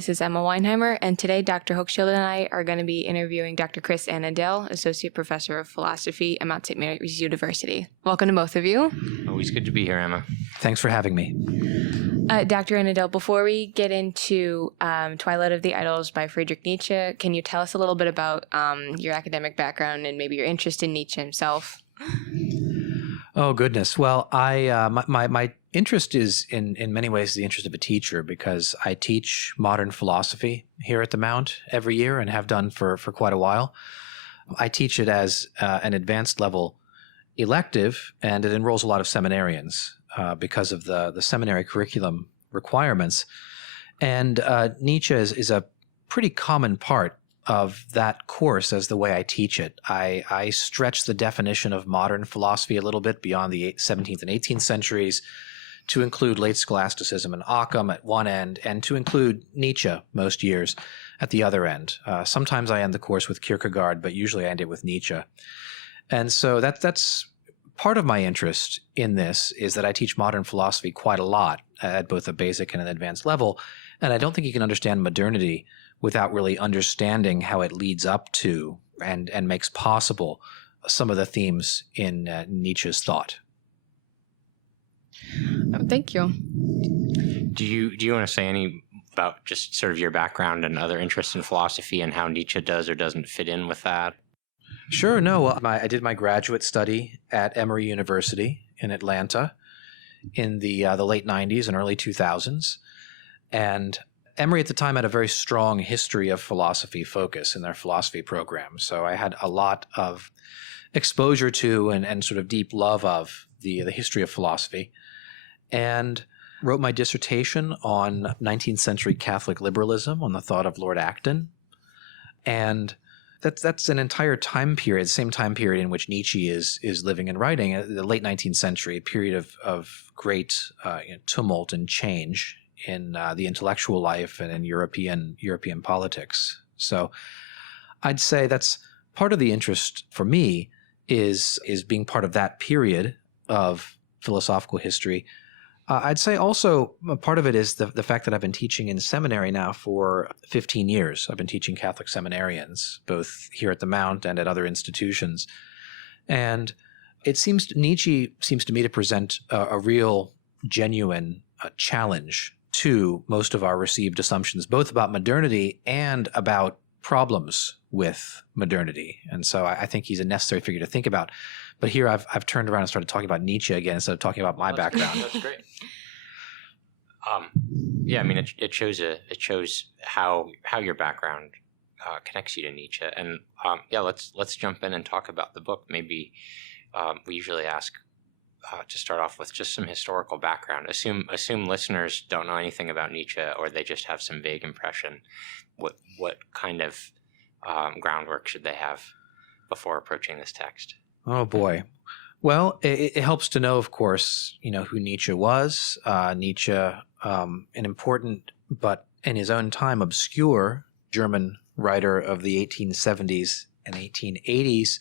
This is Emma Weinheimer, and today Dr. Hochschild and I are going to be interviewing Dr. Chris Anadale, Associate Professor of Philosophy at Mount St. Mary's University. Welcome to both of you. Always good to be here, Emma. Thanks for having me. Dr. Anadale, before we get into Twilight of the Idols by Friedrich Nietzsche, can you tell us a little bit about your academic background and maybe your interest in Nietzsche himself? Oh, goodness. Well, my interest is in many ways the interest of a teacher, because I teach modern philosophy here at the Mount every year and have done for quite a while. I teach it as an advanced level elective, and it enrolls a lot of seminarians because of the seminary curriculum requirements. And Nietzsche is a pretty common part of that course as the way I teach it. I stretch the definition of modern philosophy a little bit beyond the 17th and 18th centuries to include late scholasticism and Occam at one end, and to include Nietzsche most years at the other end. Sometimes I end the course with Kierkegaard, but usually I end it with Nietzsche. And so that's part of my interest in this, is that I teach modern philosophy quite a lot at both a basic and an advanced level. And I don't think you can understand modernity without really understanding how it leads up to and makes possible some of the themes in Nietzsche's thought. Oh, thank you. Do you want to say any about just sort of your background and other interests in philosophy and how Nietzsche does or doesn't fit in with that? Sure. No, I did my graduate study at Emory University in Atlanta in the late 90s and early 2000s. And Emory at the time had a very strong history of philosophy focus in their philosophy program. So I had a lot of exposure to and sort of deep love of the history of philosophy, and wrote my dissertation on 19th century Catholic liberalism, on the thought of Lord Acton. And that's an entire time period, same time period in which Nietzsche is living and writing, the late 19th century, a period of great tumult and change in the intellectual life and in European politics. So I'd say that's part of the interest for me, is being part of that period of philosophical history. I'd say also part of it is the fact that I've been teaching in seminary now for 15 years. I've been teaching Catholic seminarians, both here at the Mount and at other institutions. And Nietzsche seems to me to present a real, genuine challenge to most of our received assumptions, both about modernity and about problems with modernity. And so I think he's a necessary figure to think about. But here I've turned around and started talking about Nietzsche again instead of talking about my background. That's great. Yeah, I mean, it shows how your background connects you to Nietzsche. And yeah, let's jump in and talk about the book. Maybe we usually ask to start off with just some historical background. Assume listeners don't know anything about Nietzsche, or they just have some vague impression. What kind of groundwork should they have before approaching this text? Oh boy. Well, it helps to know, of course, who Nietzsche was. Nietzsche, an important but in his own time obscure German writer of the 1870s and 1880s,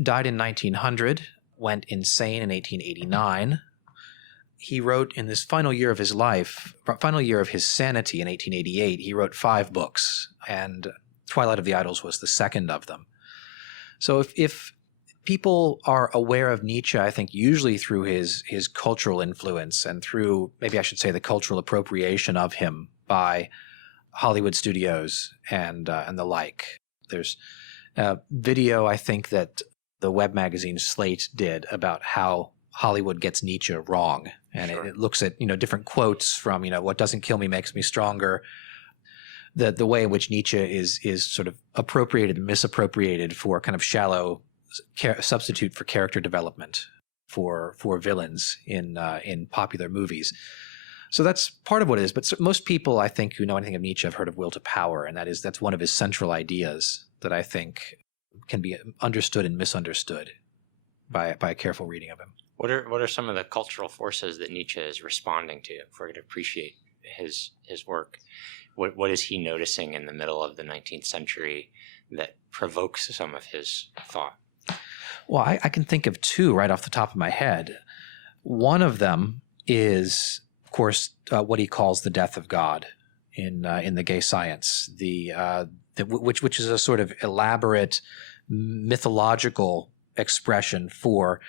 died in 1900. Went insane in 1889. He wrote in this final year of his life, final year of his sanity in 1888, he wrote 5 books, and Twilight of the Idols was the second of them. So if people are aware of Nietzsche, I think usually through his cultural influence and through, maybe I should say, the cultural appropriation of him by Hollywood studios and the like. There's a video, I think, that the web magazine Slate did about how Hollywood gets Nietzsche wrong. And sure. It looks at, different quotes from, what doesn't kill me makes me stronger. The way in which Nietzsche is sort of appropriated and misappropriated for kind of shallow substitute for character development for villains in popular movies. So that's part of what it is. But most people, I think, who know anything of Nietzsche have heard of will to power. And that's one of his central ideas that I think can be understood and misunderstood by a careful reading of him. What are some of the cultural forces that Nietzsche is responding to, if we're going to appreciate his work? What is he noticing in the middle of the 19th century that provokes some of his thought? Well, I can think of 2 right off the top of my head. One of them is, of course, what he calls the death of God in the gay science, which is a sort of elaborate mythological expression for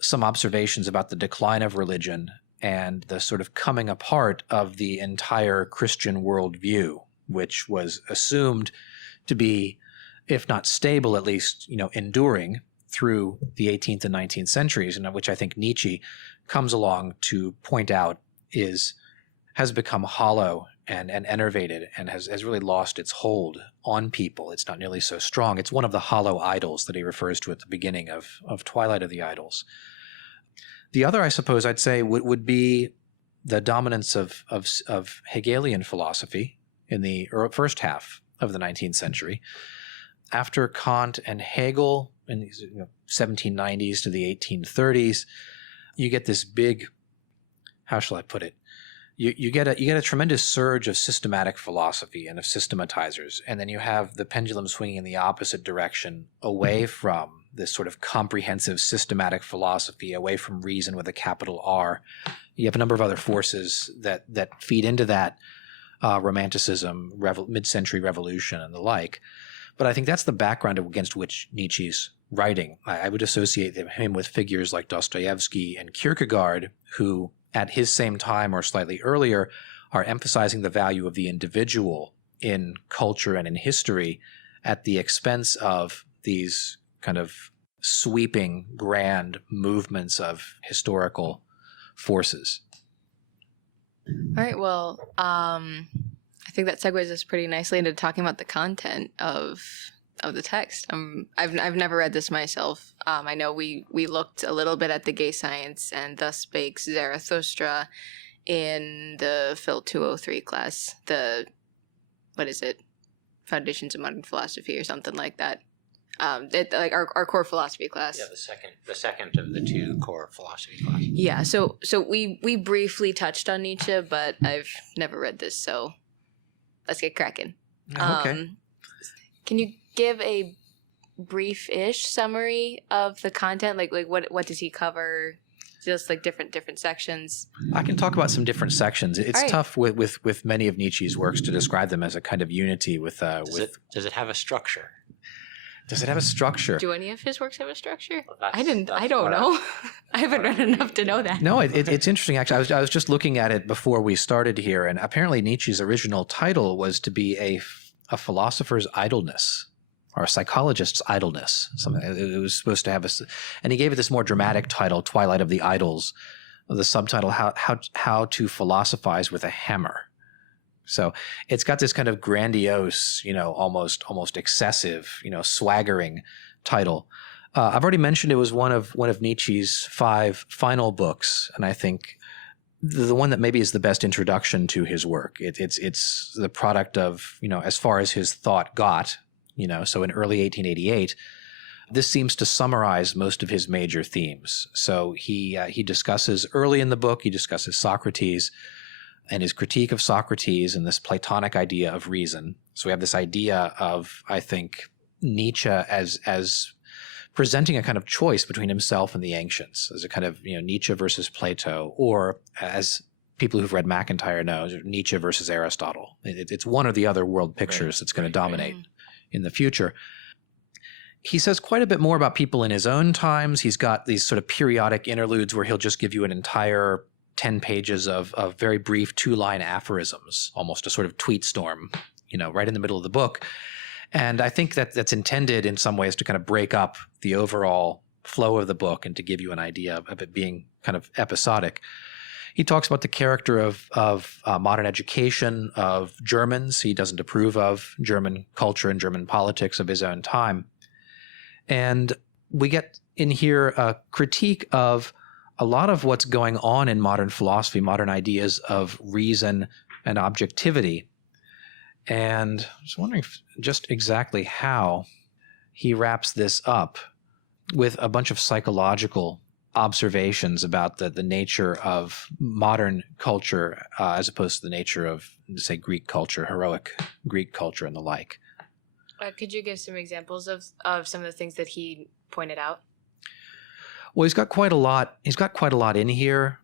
some observations about the decline of religion and the sort of coming apart of the entire Christian worldview, which was assumed to be, if not stable, at least, enduring through the 18th and 19th centuries, and which I think Nietzsche comes along to point out has become hollow and enervated and has really lost its hold on people. It's not nearly so strong. It's one of the hollow idols that he refers to at the beginning of Twilight of the Idols. The other, I suppose, I'd say would be the dominance of Hegelian philosophy in the first half of the 19th century. After Kant and Hegel in the 1790s to the 1830s, you get this big, how shall I put it? You get a tremendous surge of systematic philosophy and of systematizers, and then you have the pendulum swinging in the opposite direction, away from this sort of comprehensive systematic philosophy, away from reason with a capital R. You have a number of other forces that feed into that, Romanticism, mid-century revolution, and the like. But I think that's the background against which Nietzsche's writing. I would associate him with figures like Dostoevsky and Kierkegaard, who at his same time or slightly earlier are emphasizing the value of the individual in culture and in history at the expense of these kind of sweeping, grand movements of historical forces. All right. Well, I think that segues us pretty nicely into talking about the content of the text. I've never read this myself. I know we looked a little bit at the gay science and Thus Spake Zarathustra in the Phil 203 class. What is it? Foundations of Modern Philosophy or something like that. Like our core philosophy class. Yeah, the second of the two core philosophy classes. Yeah, so we briefly touched on Nietzsche, but I've never read this, so let's get cracking. Okay. Can you give a brief-ish summary of the content? Like what does he cover? Just like different sections. I can talk about some different sections. It's right. tough with many of Nietzsche's works to describe them as a kind of unity with. Does it have a structure? Does it have a structure? Do any of his works have a structure? Well, I don't know. I haven't read enough to know that. No, it's interesting. Actually, I was just looking at it before we started here, and apparently Nietzsche's original title was to be a philosopher's idleness, or a psychologist's idleness. Something it was supposed to have and he gave it this more dramatic title, Twilight of the Idols. The subtitle, how to philosophize with a hammer. So it's got this kind of grandiose, almost excessive, swaggering title. I've already mentioned it was one of Nietzsche's 5 final books, and I think the one that maybe is the best introduction to his work. It's the product of, as far as his thought got, so in early 1888, this seems to summarize most of his major themes. So he discusses early in the book, he discusses Socrates and his critique of Socrates and this Platonic idea of reason. So we have this idea of, I think, Nietzsche as presenting a kind of choice between himself and the ancients, as a kind of, Nietzsche versus Plato, or as people who've read MacIntyre know, Nietzsche versus Aristotle. It's one or the other world pictures that's going to dominate in the future. He says quite a bit more about people in his own times. He's got these sort of periodic interludes where he'll just give you an entire 10 pages of very brief 2-line aphorisms, almost a sort of tweet storm, right in the middle of the book. And I think that's intended in some ways to kind of break up the overall flow of the book and to give you an idea of it being kind of episodic. He talks about the character of modern education, of Germans. He doesn't approve of German culture and German politics of his own time. And we get in here a critique of a lot of what's going on in modern philosophy, modern ideas of reason and objectivity. And I was wondering just exactly how he wraps this up with a bunch of psychological observations about the nature of modern culture as opposed to the nature of, say, Greek culture, heroic Greek culture and the like. Could you give some examples of some of the things that he pointed out? Well, he's got quite a lot. He's got quite a lot in here.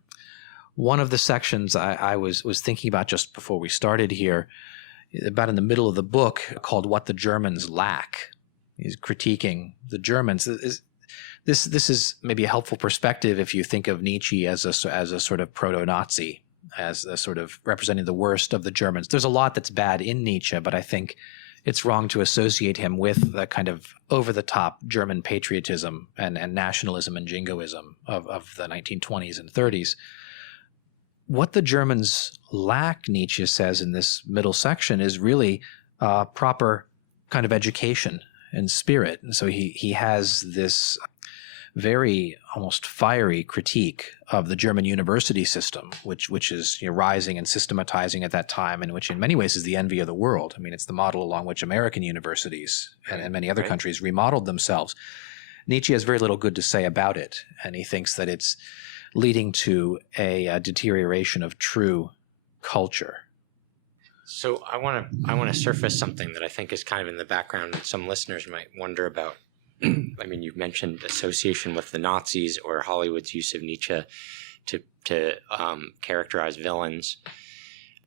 one of the sections I was thinking about just before we started here, about in the middle of the book, called "What the Germans Lack." He's critiquing the Germans. This is maybe a helpful perspective if you think of Nietzsche as a sort of proto-Nazi, as a sort of representing the worst of the Germans. There's a lot that's bad in Nietzsche, but I think it's wrong to associate him with the kind of over-the-top German patriotism and nationalism and jingoism of the 1920s and 30s. What the Germans lack, Nietzsche says in this middle section, is really proper kind of education and spirit. And so he has this very almost fiery critique of the German university system, which is rising and systematizing at that time, and which in many ways is the envy of the world. I mean, it's the model along which American universities and many other countries remodeled themselves. Nietzsche has very little good to say about it, and he thinks that it's leading to a deterioration of true culture. So I want to surface something that I think is kind of in the background that some listeners might wonder about. I mean, you've mentioned association with the Nazis or Hollywood's use of Nietzsche to characterize villains.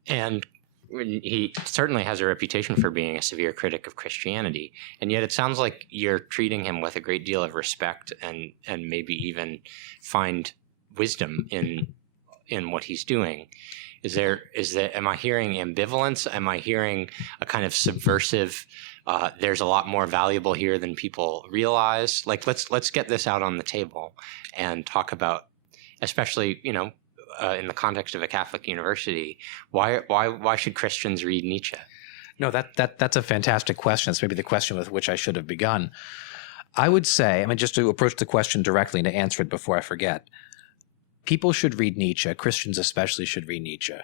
And he certainly has a reputation for being a severe critic of Christianity. And yet it sounds like you're treating him with a great deal of respect and maybe even find wisdom in what he's doing. Am I hearing ambivalence? Am I hearing a kind of subversive, there's a lot more valuable here than people realize? Like, let's get this out on the table and talk about, especially, in the context of a Catholic university, why should Christians read Nietzsche? No, that's a fantastic question. It's maybe the question with which I should have begun. I would say, just to approach the question directly and to answer it before I forget, people should read Nietzsche, Christians especially should read Nietzsche,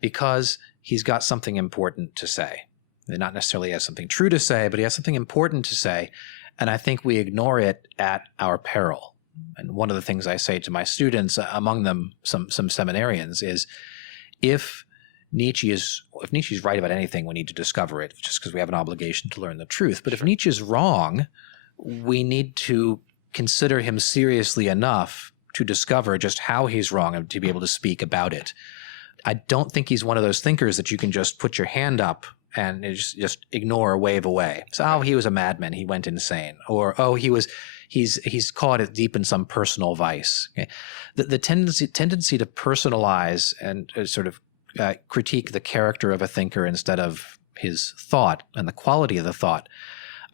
because he's got something important to say. Not necessarily has something true to say, but he has something important to say, and I think we ignore it at our peril. And one of the things I say to my students, among them some seminarians, is if Nietzsche's right about anything, we need to discover it, just because we have an obligation to learn the truth. But if Nietzsche is wrong, we need to consider him seriously enough to discover just how he's wrong and to be able to speak about it. I don't think he's one of those thinkers that you can just put your hand up and just ignore or wave away. So, he was a madman, he went insane. Or, he's caught it deep in some personal vice. Okay? The tendency to personalize and sort of critique the character of a thinker instead of his thought and the quality of the thought,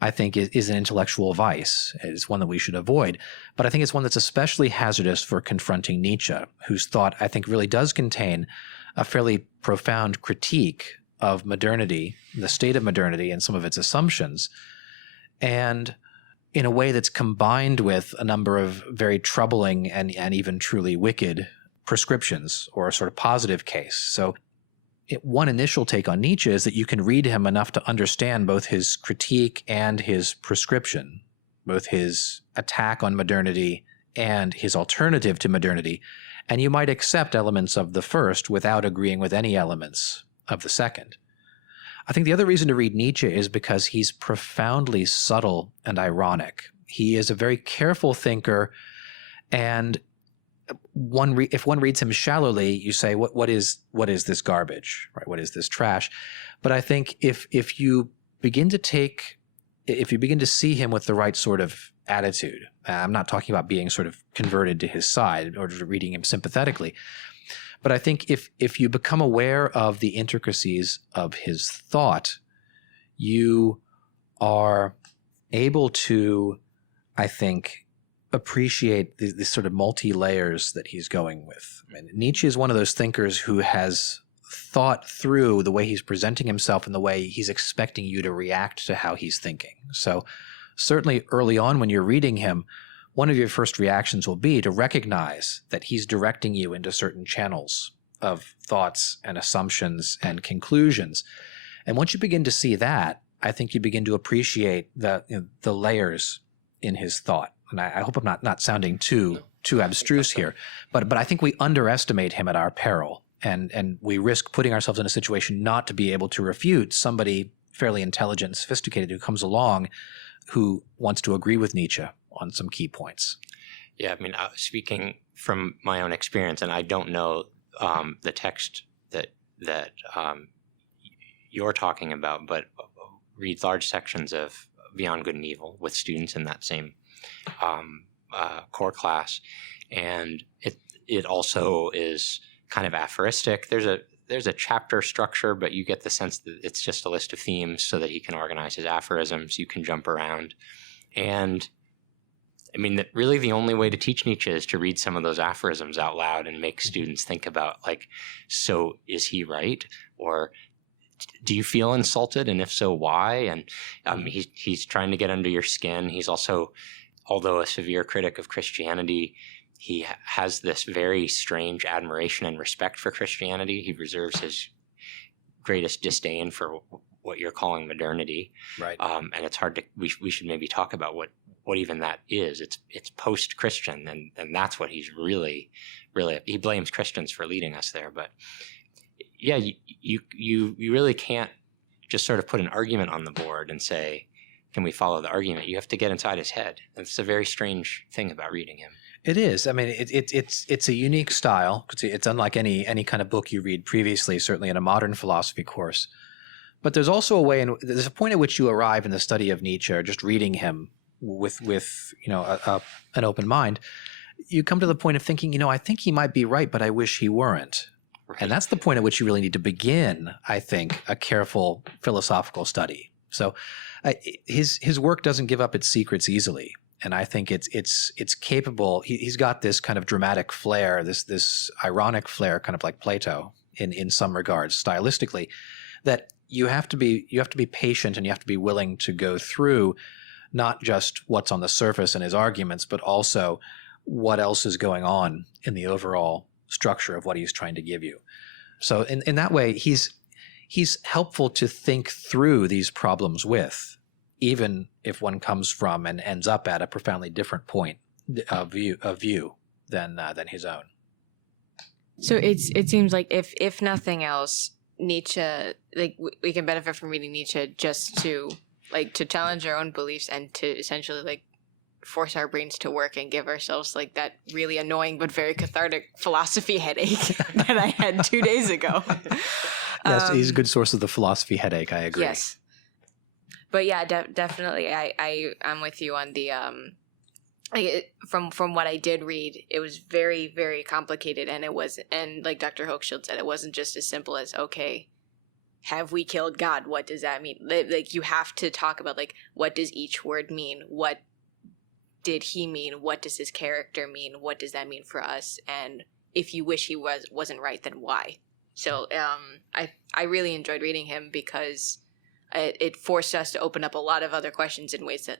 I think is an intellectual vice. It's one that we should avoid. But I think it's one that's especially hazardous for confronting Nietzsche, whose thought I think really does contain a fairly profound critique of modernity, the state of modernity and some of its assumptions, and in a way that's combined with a number of very troubling and even truly wicked prescriptions or a sort of positive case. So one initial take on Nietzsche is that you can read him enough to understand both his critique and his prescription, both his attack on modernity and his alternative to modernity, and you might accept elements of the first without agreeing with any elements of the second. I think the other reason to read Nietzsche is because he's profoundly subtle and ironic. He is a very careful thinker, and if one reads him shallowly, you say, what is this garbage, right? What is this trash? But I think if you begin to see him with the right sort of attitude, I'm not talking about being sort of converted to his side or reading him sympathetically, but I think if you become aware of the intricacies of his thought, you are able to, I think, appreciate the sort of multi-layers that he's going with. Nietzsche is one of those thinkers who has thought through the way he's presenting himself and the way he's expecting you to react to how he's thinking. So certainly early on when you're reading him, one of your first reactions will be to recognize that he's directing you into certain channels of thoughts and assumptions and conclusions. And once you begin to see that, I think you begin to appreciate the layers in his thought. And I hope I'm not sounding too abstruse here, but I think we underestimate him at our peril, and we risk putting ourselves in a situation not to be able to refute somebody fairly intelligent and sophisticated who comes along who wants to agree with Nietzsche on some key points. Yeah, speaking from my own experience, and I don't know the text that you're talking about, but reads large sections of Beyond Good and Evil with students in that same core class, and it also is kind of aphoristic. There's a chapter structure, but you get the sense that it's just a list of themes so that he can organize his aphorisms. You can jump around, and I mean, really the only way to teach Nietzsche is to read some of those aphorisms out loud and make students think about, like, so is he right? Or do you feel insulted? And if so, why? And he's trying to get under your skin. He's also, although a severe critic of Christianity, he has this very strange admiration and respect for Christianity. He reserves his greatest disdain for what you're calling modernity. Right. And it's hard to, we should maybe talk about what even that is. It's post-Christian, and that's what he's really, he blames Christians for leading us there. But yeah, you really can't just sort of put an argument on the board and say, can we follow the argument? You have to get inside his head. It's a very strange thing about reading him. It is. I mean, it's a unique style. It's unlike any kind of book you read previously, certainly in a modern philosophy course. But there's also a way, there's a point at which you arrive in the study of Nietzsche, or just reading him with an open mind. You come to the point of thinking, I think he might be right, but I wish he weren't. Right. And that's the point at which you really need to begin, I think, a careful philosophical study. So his work doesn't give up its secrets easily. And I think it's capable. He's got this kind of dramatic flair, this ironic flair, kind of like Plato in some regards, stylistically, that you have to be patient, and you have to be willing to go through not just what's on the surface in his arguments, but also what else is going on in the overall structure of what he's trying to give you. So in that way, he's helpful to think through these problems with, even if one comes from and ends up at a profoundly different point of view than his own. So it seems like if nothing else, Nietzsche, like we can benefit from reading Nietzsche just to challenge our own beliefs and to essentially like force our brains to work and give ourselves like that really annoying but very cathartic philosophy headache that I had 2 days ago. Yes, he's a good source of the philosophy headache. I agree. Yes. But yeah, definitely, I'm with you on the from what I did read, it was very, very complicated, and like Dr. Hochschild said, it wasn't just as simple as, okay, have we killed God? What does that mean? Like you have to talk about like, what does each word mean? What did he mean? What does his character mean? What does that mean for us? And if you wish he wasn't right, then why? So I really enjoyed reading him because it forced us to open up a lot of other questions in ways that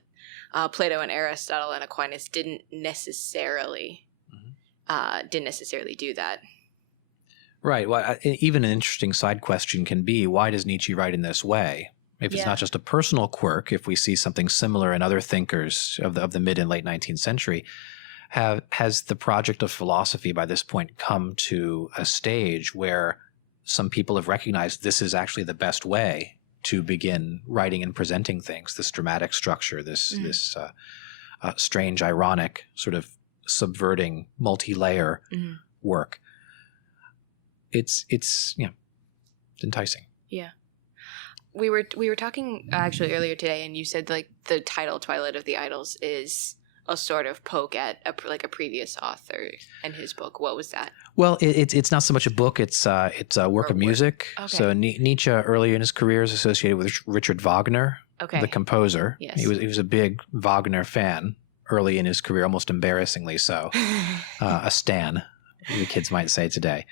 Plato and Aristotle and Aquinas didn't necessarily do that. Right. Well, even an interesting side question can be, why does Nietzsche write in this way? If it's not just a personal quirk, if we see something similar in other thinkers of the mid and late 19th century, has the project of philosophy by this point come to a stage where some people have recognized this is actually the best way to begin writing and presenting things, this dramatic structure, this strange, ironic, sort of subverting, multi-layer work. It's enticing. Yeah. We were talking actually earlier today, and you said like the title "Twilight of the Idols" is a sort of poke at a previous author and his book. What was that? Well, it's not so much a book; it's a work of music. Okay. So Nietzsche, early in his career, is associated with Richard Wagner, the composer. Yes. He was a big Wagner fan early in his career, almost embarrassingly so. A stan, the kids might say today.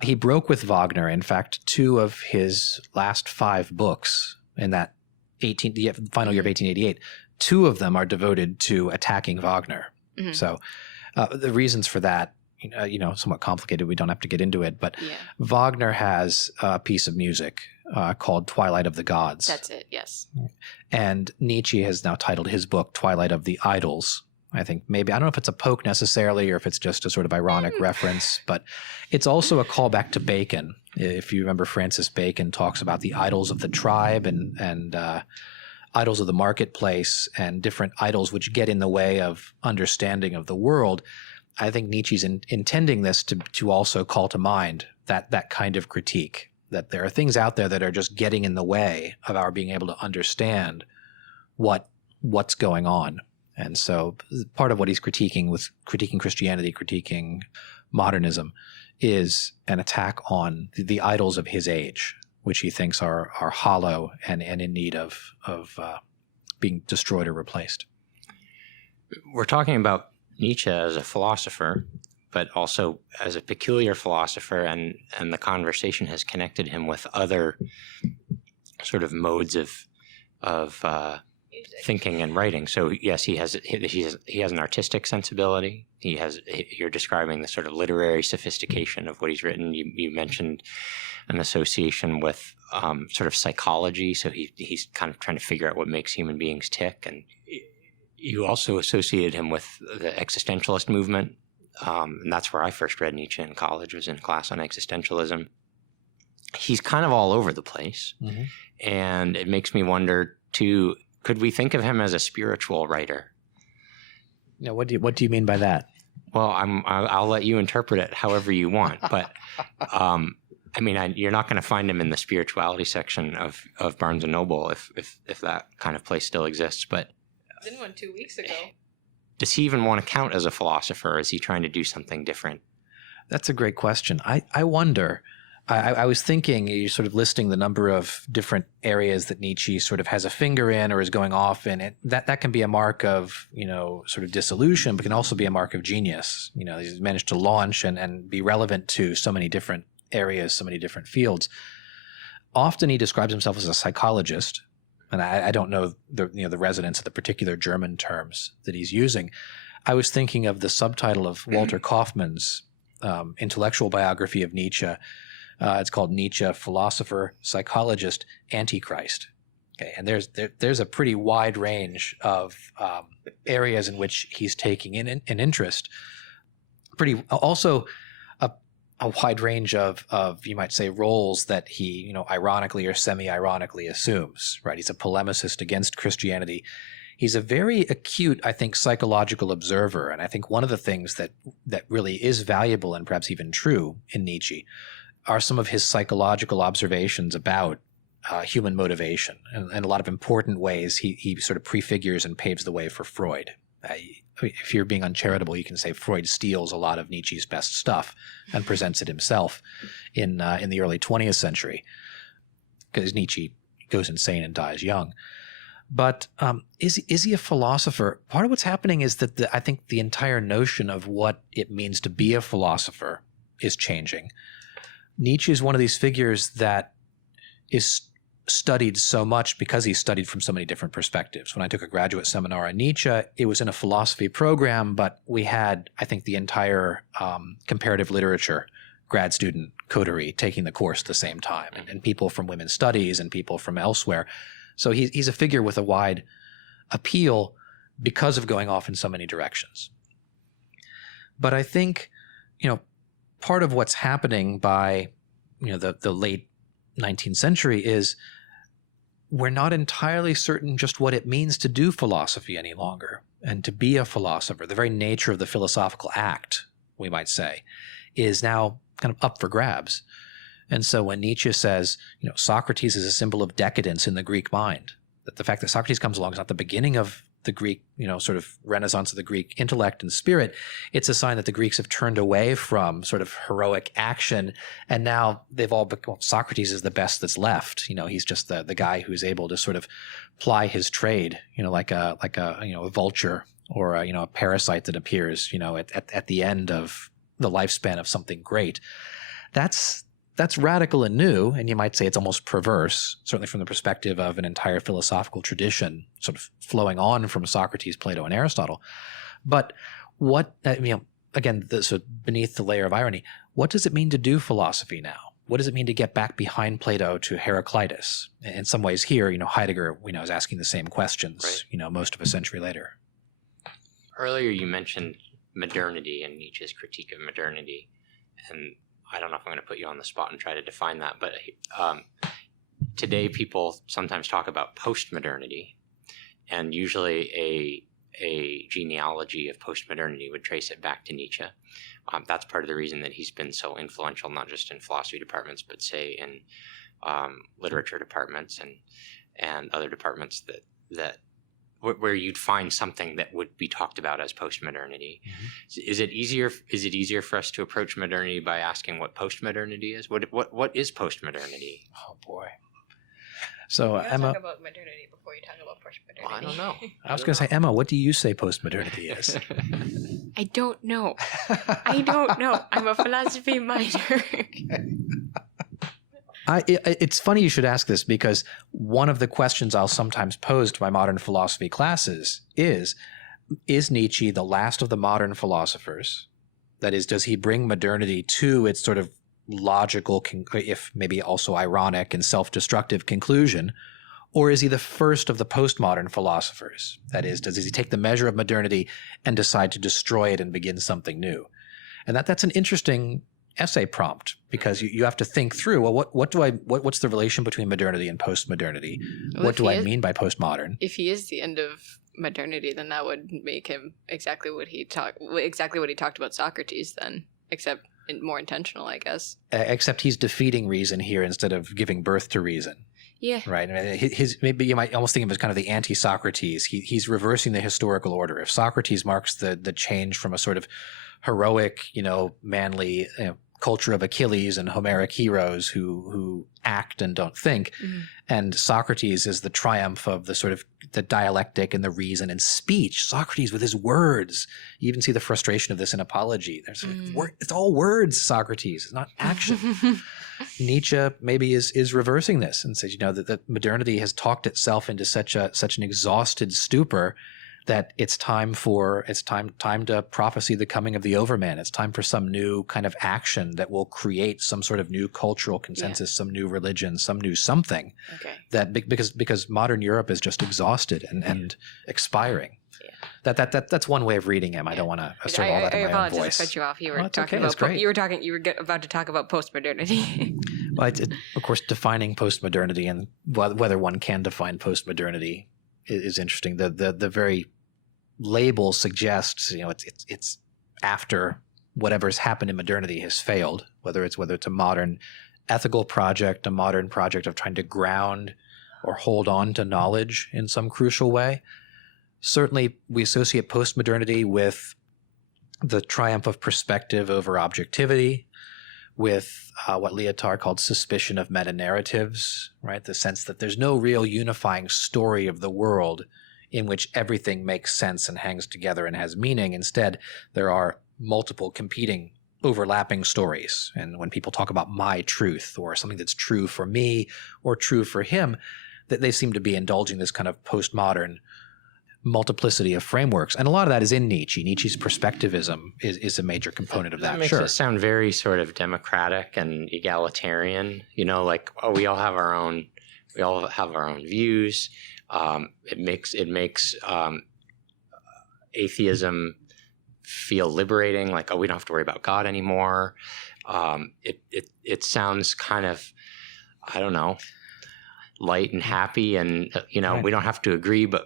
He broke with Wagner. In fact, 2 of his last 5 books in that final year of 1888, 2 of them are devoted to attacking Wagner. Mm-hmm. So the reasons for that, somewhat complicated. We don't have to get into it. But Wagner has a piece of music called Twilight of the Gods. That's it, yes. And Nietzsche has now titled his book Twilight of the Idols. I think maybe, I don't know if it's a poke necessarily or if it's just a sort of ironic reference, but it's also a callback to Bacon. If you remember, Francis Bacon talks about the idols of the tribe and idols of the marketplace and different idols which get in the way of understanding of the world. I think Nietzsche's intending this to also call to mind that kind of critique, that there are things out there that are just getting in the way of our being able to understand what's going on. And so part of what he's critiquing with critiquing Christianity, critiquing modernism, is an attack on the idols of his age, which he thinks are hollow and in need of being destroyed or replaced. We're talking about Nietzsche as a philosopher, but also as a peculiar philosopher, and the conversation has connected him with other sort of modes of thinking and writing. So yes, he has an artistic sensibility. You're describing the sort of literary sophistication of what he's written. You mentioned an association with sort of psychology. So he's kind of trying to figure out what makes human beings tick. And you also associated him with the existentialist movement. And that's where I first read Nietzsche in college, was in class on existentialism. He's kind of all over the place. Mm-hmm. And it makes me wonder, too, could we think of him as a spiritual writer? No, what do you mean by that? Well, I'll let you interpret it however you want. But I mean, you're not going to find him in the spirituality section of Barnes and Noble if that kind of place still exists. But I was in one 2 weeks ago. Does he even want to count as a philosopher? Or is he trying to do something different? That's a great question. I wonder. I was thinking, you're sort of listing the number of different areas that Nietzsche sort of has a finger in or is going off in. It that can be a mark of, sort of disillusion, but can also be a mark of genius. He's managed to launch and be relevant to so many different areas, so many different fields. Often he describes himself as a psychologist, and I don't know the resonance of the particular German terms that he's using. I was thinking of the subtitle of Walter Kaufmann's intellectual biography of Nietzsche. It's called Nietzsche, Philosopher, Psychologist, Antichrist. Okay, and there's a pretty wide range of areas in which he's taking an interest. Also a wide range of you might say roles that he ironically or semi-ironically assumes. Right, he's a polemicist against Christianity. He's a very acute, I think, psychological observer, and I think one of the things that really is valuable and perhaps even true in Nietzsche are some of his psychological observations about human motivation. And in a lot of important ways, he sort of prefigures and paves the way for Freud. If you're being uncharitable, you can say Freud steals a lot of Nietzsche's best stuff and presents it himself in the early 20th century, because Nietzsche goes insane and dies young. But is he a philosopher? Part of what's happening is that I think the entire notion of what it means to be a philosopher is changing. Nietzsche is one of these figures that is studied so much because he's studied from so many different perspectives. When I took a graduate seminar on Nietzsche, it was in a philosophy program, but we had, I think, the entire comparative literature grad student coterie taking the course at the same time, and people from women's studies and people from elsewhere. So he's a figure with a wide appeal because of going off in so many directions. But I think, part of what's happening by, the late 19th century is we're not entirely certain just what it means to do philosophy any longer and to be a philosopher. The very nature of the philosophical act, we might say, is now kind of up for grabs. And so when Nietzsche says, Socrates is a symbol of decadence in the Greek mind, that the fact that Socrates comes along is not the beginning of the Greek, sort of renaissance of the Greek intellect and spirit. It's a sign that the Greeks have turned away from sort of heroic action, and now they've all become, Socrates is the best that's left. He's just the guy who's able to sort of ply his trade, like a vulture or a parasite that appears, at the end of the lifespan of something great. That's radical and new, and you might say it's almost perverse, certainly from the perspective of an entire philosophical tradition sort of flowing on from Socrates, Plato, and Aristotle. But again, so beneath the layer of irony, what does it mean to do philosophy now? What does it mean to get back behind Plato to Heraclitus? In some ways here, Heidegger, is asking the same questions, right, most of a century later. Earlier you mentioned modernity and Nietzsche's critique of modernity, and I don't know if I'm going to put you on the spot and try to define that, but today people sometimes talk about postmodernity, and usually a genealogy of postmodernity would trace it back to Nietzsche. That's part of the reason that he's been so influential, not just in philosophy departments, but say in literature departments and other departments that where you'd find something that would be talked about as postmodernity. Mm-hmm. Is it easier for us to approach modernity by asking what postmodernity is? What is postmodernity? Oh boy. So Emma, talk about modernity before you talk about postmodernity. Well, I don't know. I was going to say, Emma, what do you say postmodernity is? I don't know. I'm a philosophy minor. It's funny you should ask this, because one of the questions I'll sometimes pose to my modern philosophy classes is Nietzsche the last of the modern philosophers? That is, does he bring modernity to its sort of logical, if maybe also ironic and self-destructive conclusion, or is he the first of the postmodern philosophers? That is, does he take the measure of modernity and decide to destroy it and begin something new? And that's an interesting essay prompt, because you have to think through, well, what's the relation between modernity and postmodernity? Well, what do I mean by postmodern? If he is the end of modernity, then that would make him exactly what he talked about Socrates then, except more intentional, I guess. Except he's defeating reason here instead of giving birth to reason. Yeah. Right. I mean, maybe you might almost think of him as kind of the anti-Socrates. He's reversing the historical order. If Socrates marks the change from a sort of heroic, manly culture of Achilles and Homeric heroes who act and don't think, mm-hmm. and Socrates is the triumph of the sort of the dialectic and the reason and speech. Socrates with his words. You even see the frustration of this in Apology. There's it's all words, Socrates. It's not action. Nietzsche maybe is reversing this and says, that modernity has talked itself into such an exhausted stupor that it's time to prophesy the coming of the Overman. It's time for some new kind of action that will create some sort of new cultural consensus, some new religion, some new something. Okay. That because modern Europe is just exhausted and expiring. Yeah. That's one way of reading him. I don't want to assert all that in my own voice. I apologize to cut you off. You were talking about you were about to talk about postmodernity. Well, of course, defining postmodernity and whether one can define postmodernity is interesting. The very label suggests it's after whatever's happened in modernity has failed, whether it's a modern ethical project, a modern project of trying to ground or hold on to knowledge in some crucial way. Certainly we associate postmodernity with the triumph of perspective over objectivity, with what Lyotard called suspicion of meta-narratives, right? The sense that there's no real unifying story of the world in which everything makes sense and hangs together and has meaning. Instead, there are multiple competing, overlapping stories. And when people talk about my truth or something that's true for me or true for him, that they seem to be indulging this kind of postmodern multiplicity of frameworks. And a lot of that is in Nietzsche. Nietzsche's perspectivism is a major component of that. That makes it sound very sort of democratic and egalitarian, we all have our own views. It makes atheism feel liberating, like, we don't have to worry about God anymore. It sounds kind of, I don't know, light and happy, and right. We don't have to agree, but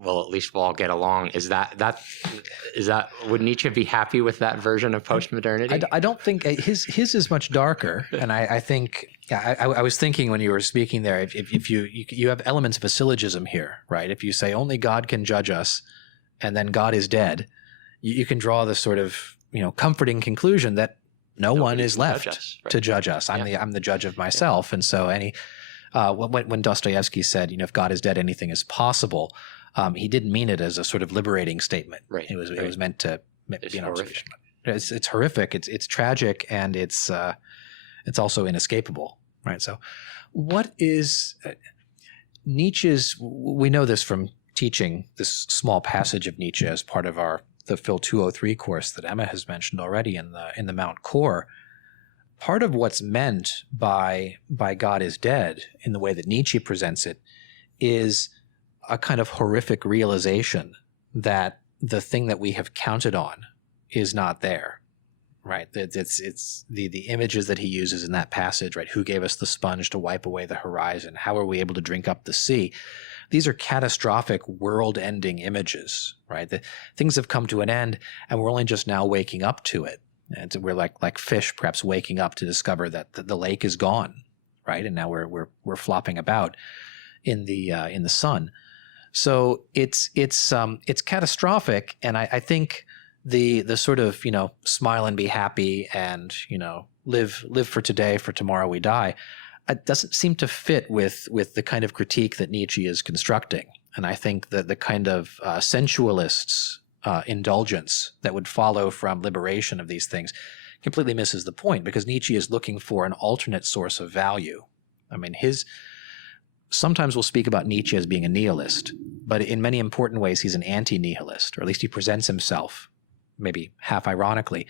well, at least we'll all get along. Is that would Nietzsche be happy with that version of postmodernity? I don't think his is much darker, and I think I was thinking when you were speaking there, if you have elements of a syllogism here, right? If you say only God can judge us, and then God is dead, you can draw this sort of comforting conclusion that nobody is left to judge us. I'm the judge of myself, and so when Dostoevsky said, if God is dead, anything is possible. He didn't mean it as a sort of liberating statement. Right. It was meant to be an observation. It's horrific. It's tragic, and it's also inescapable. Right. So, what is Nietzsche's? We know this from teaching this small passage of Nietzsche as part of the Phil 203 course that Emma has mentioned already in the Mount Core. Part of what's meant by God is dead in the way that Nietzsche presents it is a kind of horrific realization that the thing that we have counted on is not there, right? It's the images that he uses in that passage, right? Who gave us the sponge to wipe away the horizon? How are we able to drink up the sea? these are catastrophic world-ending images, right? Things have come to an end, and we're only just now waking up to it. And we're like fish, perhaps waking up to discover that the lake is gone, right? And now we're flopping about in the sun. So it's catastrophic, and I think the sort of smile and be happy and live for today, for tomorrow we die, it doesn't seem to fit with the kind of critique that Nietzsche is constructing. And I think that the kind of sensualist's indulgence that would follow from liberation of these things completely misses the point, because Nietzsche is looking for an alternate source of value. I mean, sometimes we'll speak about Nietzsche as being a nihilist, but in many important ways he's an anti-nihilist, or at least he presents himself, maybe half ironically,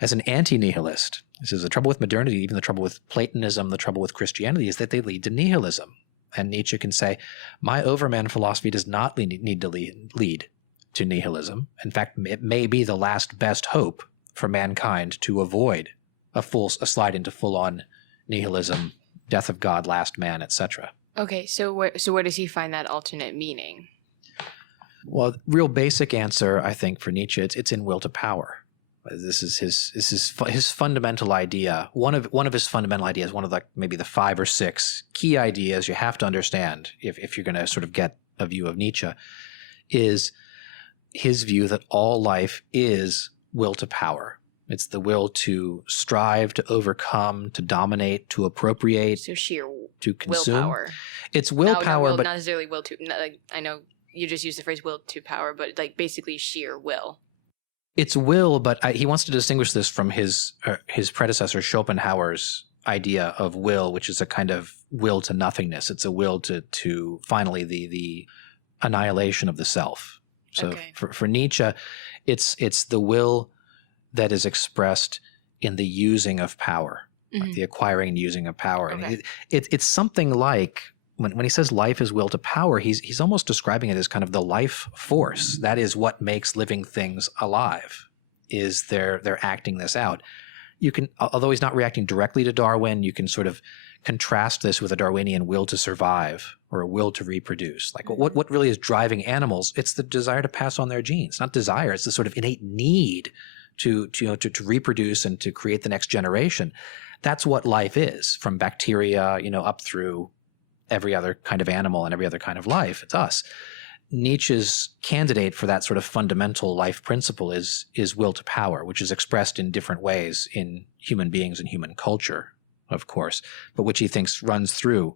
as an anti-nihilist. This is the trouble with modernity, even the trouble with Platonism, the trouble with Christianity, is that they lead to nihilism. And Nietzsche can say, my Overman philosophy does not need to lead to nihilism. In fact, it may be the last best hope for mankind to avoid a slide into full-on nihilism, death of God, last man, etc. Okay, so where does he find that alternate meaning? Well, real basic answer, I think, for Nietzsche, it's in will to power. This is his fundamental idea. One of his fundamental ideas, one of maybe the 5 or 6 key ideas you have to understand if you're going to sort of get a view of Nietzsche, is his view that all life is will to power. It's the will to strive, to overcome, to dominate, to appropriate, So sheer to consume. willpower. It's willpower, not but necessarily will to. Like, I know you just used the phrase will to power, but like basically sheer will. it's will. But he wants to distinguish this from his predecessor Schopenhauer's idea of will, which is a kind of will to nothingness. It's a will to finally the annihilation of the self. So Okay. for Nietzsche, it's the will that is expressed in the using of power, like the acquiring and using of power. Okay. And it's something like when he says life is will to power, he's almost describing it as kind of the life force. That is what makes living things alive, is they're acting this out. You can, although he's not reacting directly to Darwin, you can sort of contrast this with a Darwinian will to survive or a will to reproduce. Like what really is driving animals? It's the desire to pass on their genes, not desire. It's the sort of innate need to reproduce and to create the next generation. That's what life is, from bacteria, up through every other kind of animal and every other kind of life. It's us. Nietzsche's candidate for that sort of fundamental life principle is will to power, which is expressed in different ways in human beings and human culture, of course, but which he thinks runs through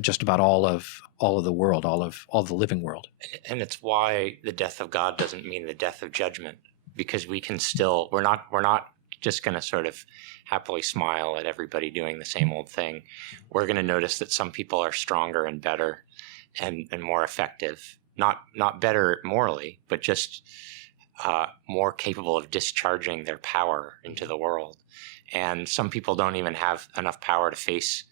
just about all of the world, all the living world. And it's why the death of God doesn't mean the death of judgment, because we can still, we're not just going to sort of happily smile at everybody doing the same old thing. We're going to notice that some people are stronger and better and more effective, not better morally, but just more capable of discharging their power into the world. And some people don't even have enough power to face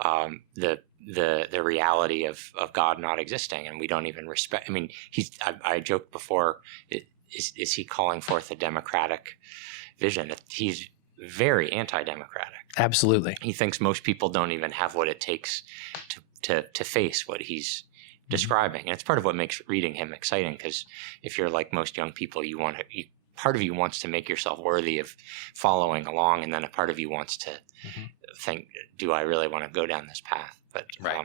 the reality of God not existing, and we don't even respect. I mean, I joked before, is he calling forth a democratic vision? He's very anti-democratic. Absolutely. He thinks most people don't even have what it takes to face what he's describing. And it's part of what makes reading him exciting, because if you're like most young people, part of you wants to make yourself worthy of following along, and then a part of you wants to think, do I really want to go down this path? But right.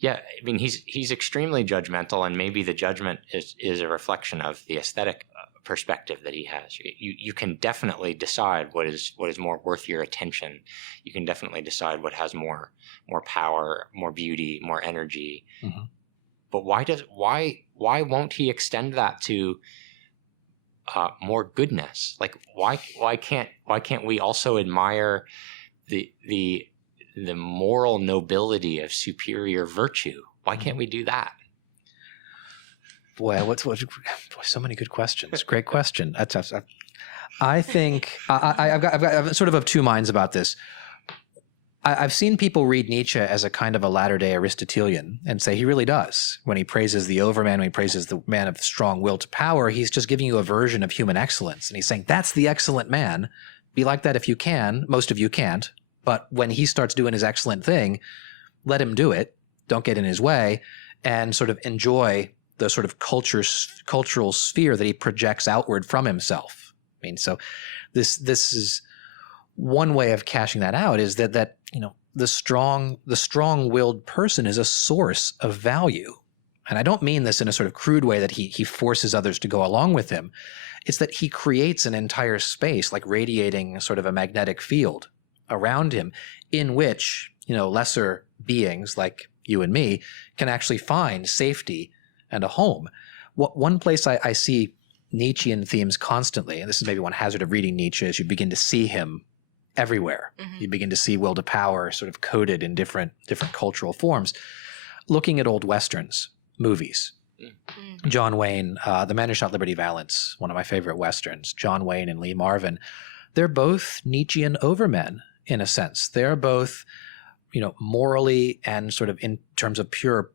Yeah, I mean, he's extremely judgmental, and maybe the judgment is a reflection of the aesthetic perspective that he has. You can definitely decide what is more worth your attention. You can definitely decide what has more power, more beauty, more energy. Mm-hmm. But why won't he extend that to more goodness? Like why can't we also admire the moral nobility of superior virtue? Why can't we do that? Boy, so many good questions. Great question. I think I've sort of two minds about this. I've seen people read Nietzsche as a kind of a latter-day Aristotelian and say he really does. When he praises the Overman, when he praises the man of strong will to power, he's just giving you a version of human excellence. And he's saying, that's the excellent man. Be like that if you can. Most of you can't. But when he starts doing his excellent thing, let him do it. Don't get in his way. and sort of enjoy the sort of cultural sphere that he projects outward from himself. I mean, so this is one way of cashing that out, is that the strong-willed person is a source of value. And I don't mean this in a sort of crude way that he forces others to go along with him. It's that he creates an entire space, like radiating sort of a magnetic field around him, in which, lesser beings like you and me can actually find safety and a home. One place I see Nietzschean themes constantly, and this is maybe one hazard of reading Nietzsche, is you begin to see him everywhere. Mm-hmm. You begin to see will to power sort of coded in different cultural forms. Looking at old Westerns, movies. Mm-hmm. John Wayne, The Man Who Shot Liberty Valance, one of my favorite Westerns, John Wayne and Lee Marvin, they're both Nietzschean overmen in a sense. They're both, morally and sort of in terms of pure,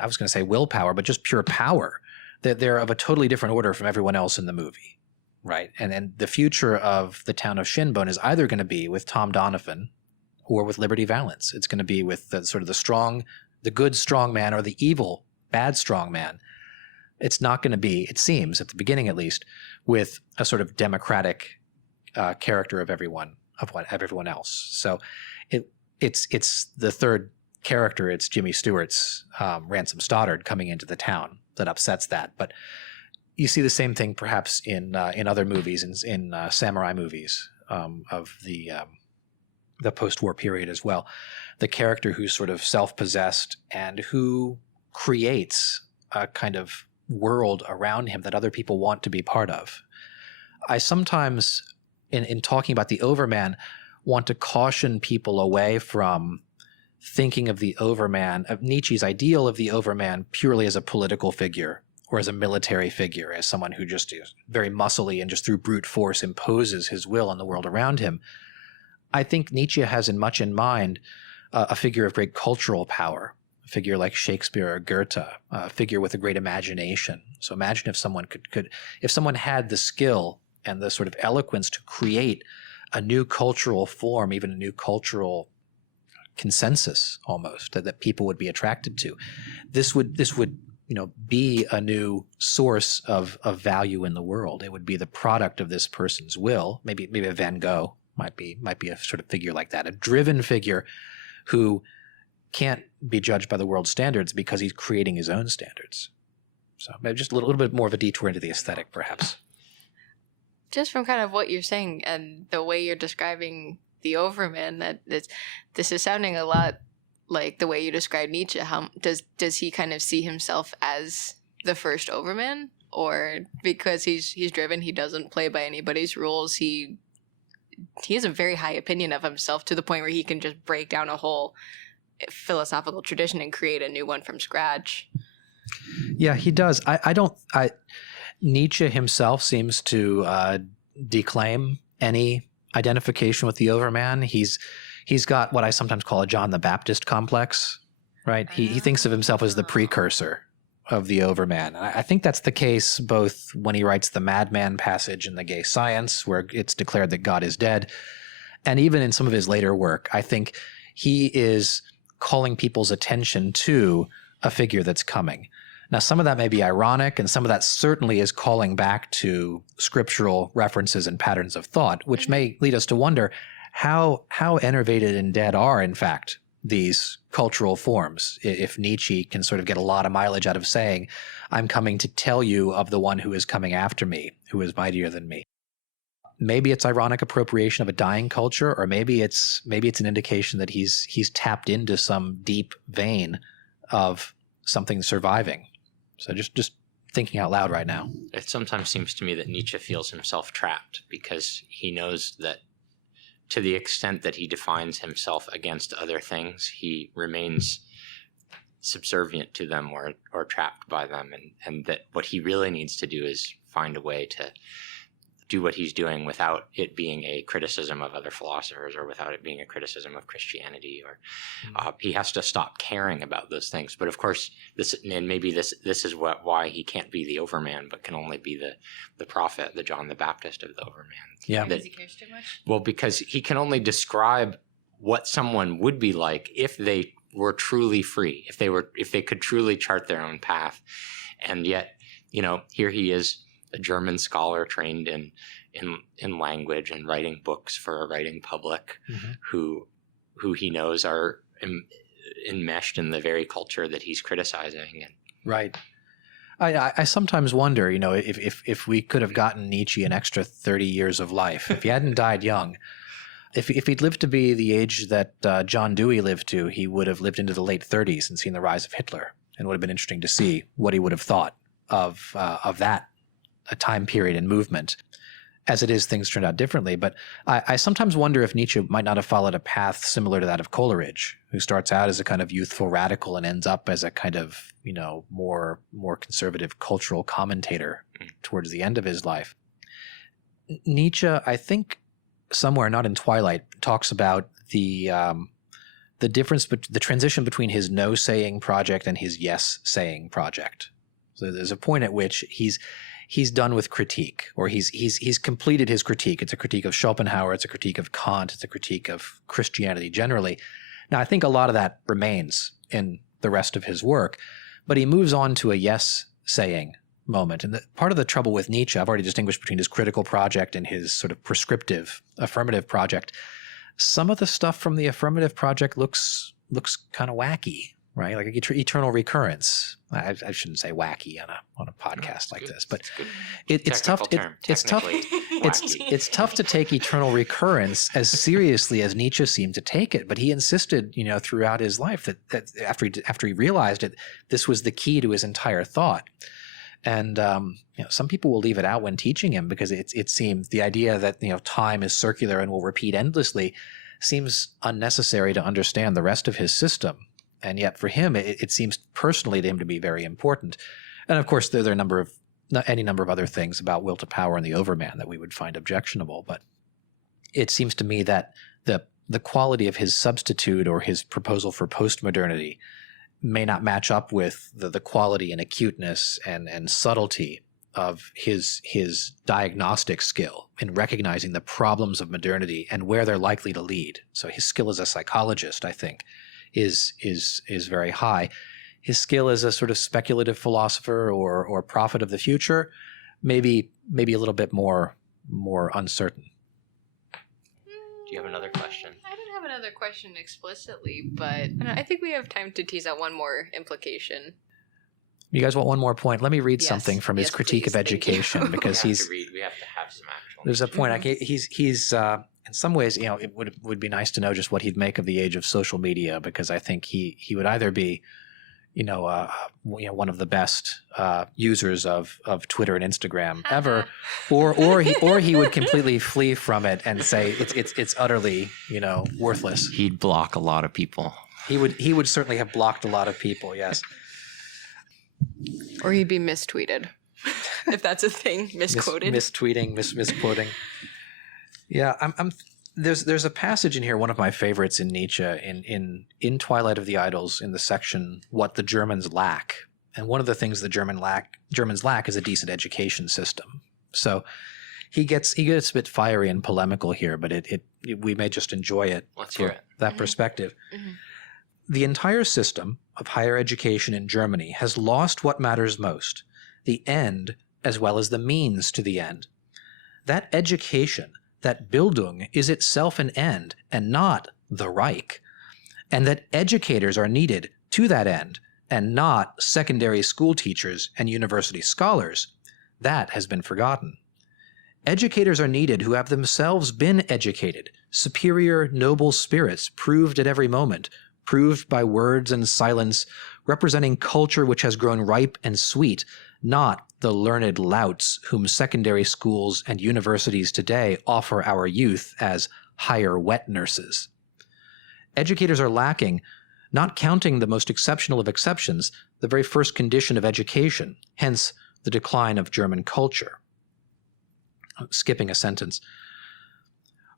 I was going to say willpower, but just pure power. They're of a totally different order from everyone else in the movie, right? And the future of the town of Shinbone is either going to be with Tom Donovan or with Liberty Valance. It's going to be with the good strong man, or the evil, bad strong man. It's not going to be, it seems, at the beginning at least, with a sort of democratic character of everyone else. So it's the third character. It's Jimmy Stewart's Ransom Stoddard coming into the town that upsets that. But you see the same thing perhaps in other movies, in samurai movies of the post-war period as well. The character who's sort of self-possessed and who creates a kind of world around him that other people want to be part of. I sometimes, in talking about the Overman, want to caution people away from thinking of the Overman, of Nietzsche's ideal of the Overman, purely as a political figure or as a military figure, as someone who just is very muscly and just through brute force imposes his will on the world around him. I think Nietzsche has much in mind a figure of great cultural power, a figure like Shakespeare or Goethe, a figure with a great imagination. So imagine if someone if someone had the skill and the sort of eloquence to create a new cultural form, even a new cultural consensus almost that people would be attracted to. This would be a new source of value in the world. It would be the product of this person's will. Maybe a Van Gogh might be a sort of figure like that, a driven figure who can't be judged by the world's standards because he's creating his own standards. So maybe just a little bit more of a detour into the aesthetic, perhaps. Just from kind of what you're saying and the way you're describing the Overman, this is sounding a lot like the way you describe Nietzsche. How does he kind of see himself as the first Overman, or because he's driven, he doesn't play by anybody's rules? He has a very high opinion of himself to the point where he can just break down a whole philosophical tradition and create a new one from scratch. Yeah, he does. Nietzsche himself seems to declaim any identification with the Overman. He's got what I sometimes call a John the Baptist complex, right? He thinks of himself as the precursor of the Overman. I think that's the case both when he writes the Madman passage in The Gay Science, where it's declared that God is dead, and even in some of his later work. I think he is calling people's attention to a figure that's coming. Now, some of that may be ironic, and some of that certainly is calling back to scriptural references and patterns of thought, which may lead us to wonder how enervated and dead are, in fact, these cultural forms, if Nietzsche can sort of get a lot of mileage out of saying, I'm coming to tell you of the one who is coming after me, who is mightier than me. Maybe it's ironic appropriation of a dying culture, or maybe it's an indication that he's tapped into some deep vein of something surviving. So just thinking out loud right now. It sometimes seems to me that Nietzsche feels himself trapped because he knows that to the extent that he defines himself against other things, he remains subservient to them or trapped by them, and that what he really needs to do is find a way to do what he's doing without it being a criticism of other philosophers or without it being a criticism of Christianity, or he has to stop caring about those things. But of course, this is why he can't be the Overman, but can only be the prophet, the John the Baptist of the Overman. Yeah, because he cares too much. Well, because he can only describe what someone would be like if they were truly free, if they could truly chart their own path. And yet, here he is, a German scholar trained in language and writing books for a writing public, who he knows are enmeshed in the very culture that he's criticizing. Right. I sometimes wonder, if we could have gotten Nietzsche an extra 30 years of life, if he hadn't died young, if he'd lived to be the age that John Dewey lived to, he would have lived into the late 30s and seen the rise of Hitler, and it would have been interesting to see what he would have thought of that a time period and movement. As it is, things turned out differently. But I sometimes wonder if Nietzsche might not have followed a path similar to that of Coleridge, who starts out as a kind of youthful radical and ends up as a kind of, more conservative cultural commentator towards the end of his life. Nietzsche, I think, somewhere, not in Twilight, talks about the difference, the transition between his no-saying project and his yes-saying project. So there's a point at which he's done with critique, or he's completed his critique. It's a critique of Schopenhauer, it's a critique of Kant, it's a critique of Christianity generally. Now, I think a lot of that remains in the rest of his work, but he moves on to a yes-saying moment. And part of the trouble with Nietzsche, I've already distinguished between his critical project and his sort of prescriptive, affirmative project. Some of the stuff from the affirmative project looks kind of wacky, right? Like eternal recurrence. I shouldn't say wacky on a podcast like this, but it's tough. It's tough. It's tough to take eternal recurrence as seriously as Nietzsche seemed to take it. But he insisted, throughout his life that after he realized it, this was the key to his entire thought. And some people will leave it out when teaching him because it seems the idea that time is circular and will repeat endlessly seems unnecessary to understand the rest of his system. And yet for him, it seems personally to him to be very important. And of course, there are any number of other things about will to power and the Overman that we would find objectionable. But it seems to me that the quality of his substitute or his proposal for postmodernity may not match up with the quality and acuteness and subtlety of his diagnostic skill in recognizing the problems of modernity and where they're likely to lead. So his skill as a psychologist, I think, is very high. His skill as a sort of speculative philosopher or prophet of the future, maybe a little bit more uncertain. Do you have another question? I don't have another question explicitly, but I think we have time to tease out one more implication. You guys want one more point? Let me read something from his critique please. of education because we have to have some actual. There's a point. He's in some ways, it would be nice to know just what he'd make of the age of social media, because I think he would either be, one of the best users of Twitter and Instagram ever, or he would completely flee from it and say it's utterly worthless. He'd block a lot of people. He would certainly have blocked a lot of people. Yes. Or he'd be mistweeted, if that's a thing. Misquoted. Misquoting. Yeah, there's a passage in here, one of my favorites in Nietzsche, in Twilight of the Idols, in the section "What the Germans Lack," and one of the things the Germans lack is a decent education system. So he gets a bit fiery and polemical here, but we may just enjoy it. Let's hear it. That perspective. Mm-hmm. The entire system of higher education in Germany has lost what matters most: the end as well as the means to the end. That education, that Bildung, is itself an end and not the Reich, and that educators are needed to that end and not secondary school teachers and university scholars. That has been forgotten. Educators are needed who have themselves been educated, superior, noble spirits proved at every moment, proved by words and silence, representing culture which has grown ripe and sweet, not the learned louts whom secondary schools and universities today offer our youth as higher wet nurses. Educators are lacking, not counting the most exceptional of exceptions, the very first condition of education, hence the decline of German culture. Skipping a sentence.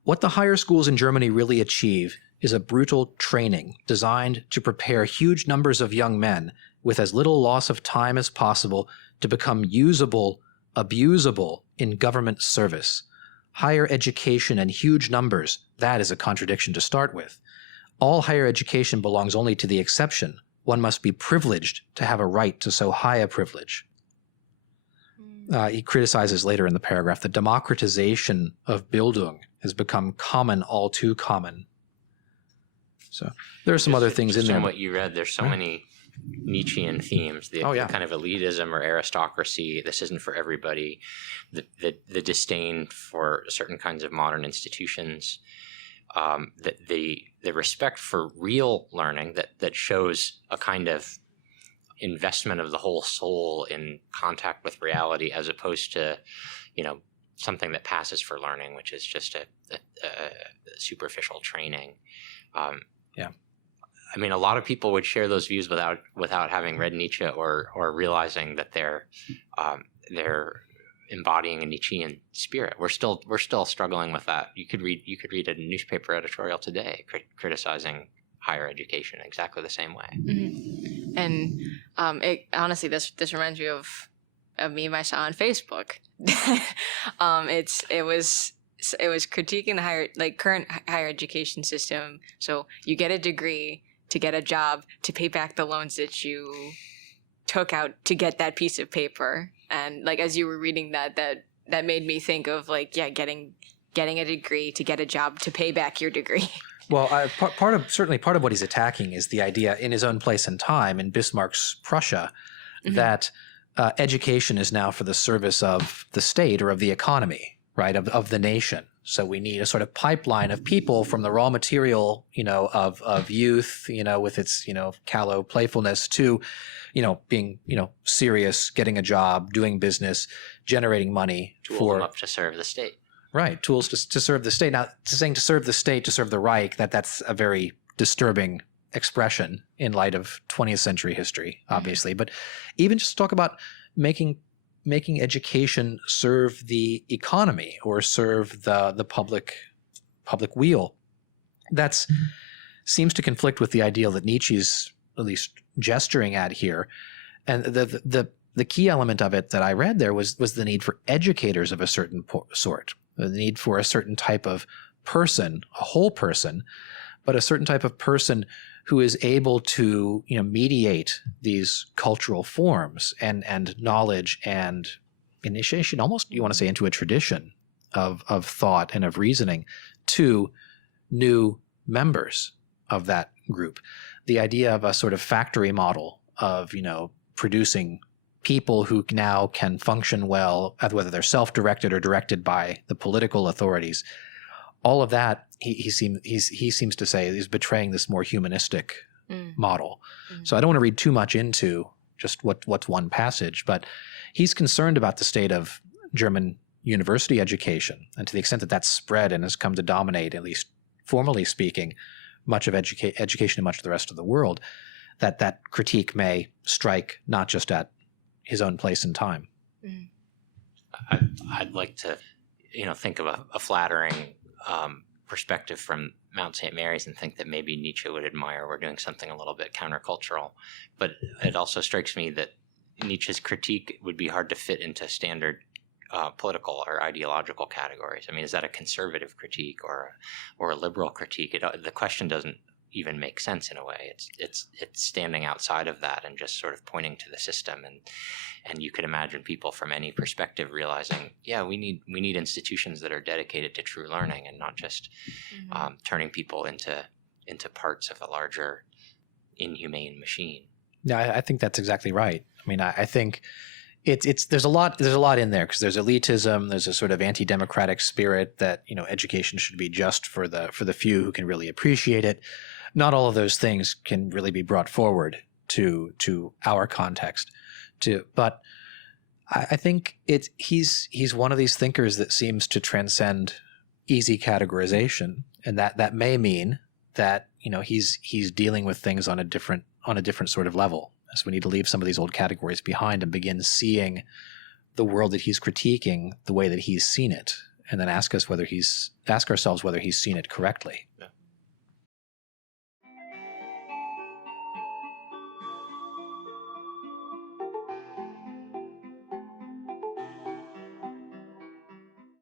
What the higher schools in Germany really achieve is a brutal training designed to prepare huge numbers of young men with as little loss of time as possible to become usable, abusable in government service. Higher education and huge numbers, that is a contradiction to start with. all higher education belongs only to the exception. One must be privileged to have a right to so high a privilege. He criticizes later in the paragraph, the democratization of Bildung has become common, all too common. So there are some other things in there. From what you read, there's so many Nietzschean themes, the kind of elitism or aristocracy, this isn't for everybody, the disdain for certain kinds of modern institutions, the respect for real learning that shows a kind of investment of the whole soul in contact with reality, as opposed to, something that passes for learning, which is just a superficial training. I mean, a lot of people would share those views without having read Nietzsche or realizing that they're embodying a Nietzschean spirit. We're still struggling with that. You could read a newspaper editorial today criticizing higher education exactly the same way. Mm-hmm. And honestly, this reminds me of a meme I saw on Facebook. It was critiquing the current higher education system. So you get a degree to get a job to pay back the loans that you took out to get that piece of paper. And as you were reading that made me think of getting a degree to get a job to pay back your degree. Well, part of what he's attacking is the idea in his own place and time in Bismarck's Prussia that education is now for the service of the state or of the economy, right, of the nation. So we need a sort of pipeline of people from the raw material, of youth, with its, callow playfulness to, being, serious, getting a job, doing business, generating money Tool them up to serve the state. Right, tools to serve the state. Now, saying to serve the state, to serve the Reich, that's a very disturbing expression in light of 20th century history, obviously. But even just talk about making education serve the economy or serve the public weal. That seems to conflict with the ideal that Nietzsche's at least gesturing at here. And the key element of it that I read there was the need for educators of a certain sort, the need for a certain type of person, a whole person, but a certain type of person who is able to mediate these cultural forms and knowledge and initiation, almost you want to say into a tradition of thought and of reasoning to new members of that group. The idea of a sort of factory model of producing people who now can function well, whether they're self-directed or directed by the political authorities. All of that, he seems to say, is betraying this more humanistic model. So I don't want to read too much into just what's one passage, but he's concerned about the state of German university education, and to the extent that that's spread and has come to dominate, at least formally speaking, much of education in much of the rest of the world, that critique may strike not just at his own place and time. I'd like to, think of a flattering perspective from Mount St. Mary's and think that maybe Nietzsche would admire we're doing something a little bit countercultural. But it also strikes me that Nietzsche's critique would be hard to fit into standard political or ideological categories. I mean, is that a conservative critique or a liberal critique? The question doesn't even make sense in a way. It's standing outside of that and just sort of pointing to the system, and you could imagine people from any perspective realizing, yeah, we need institutions that are dedicated to true learning and not just turning people into parts of a larger inhumane machine. Yeah, I think that's exactly right. I mean, I think there's a lot in there, because there's elitism, there's a sort of anti-democratic spirit that education should be just for the few who can really appreciate it. Not all of those things can really be brought forward to our context. But I think he's one of these thinkers that seems to transcend easy categorization, and that may mean that he's dealing with things on a different sort of level. So we need to leave some of these old categories behind and begin seeing the world that he's critiquing the way that he's seen it, and then ask ourselves whether he's seen it correctly. Yeah.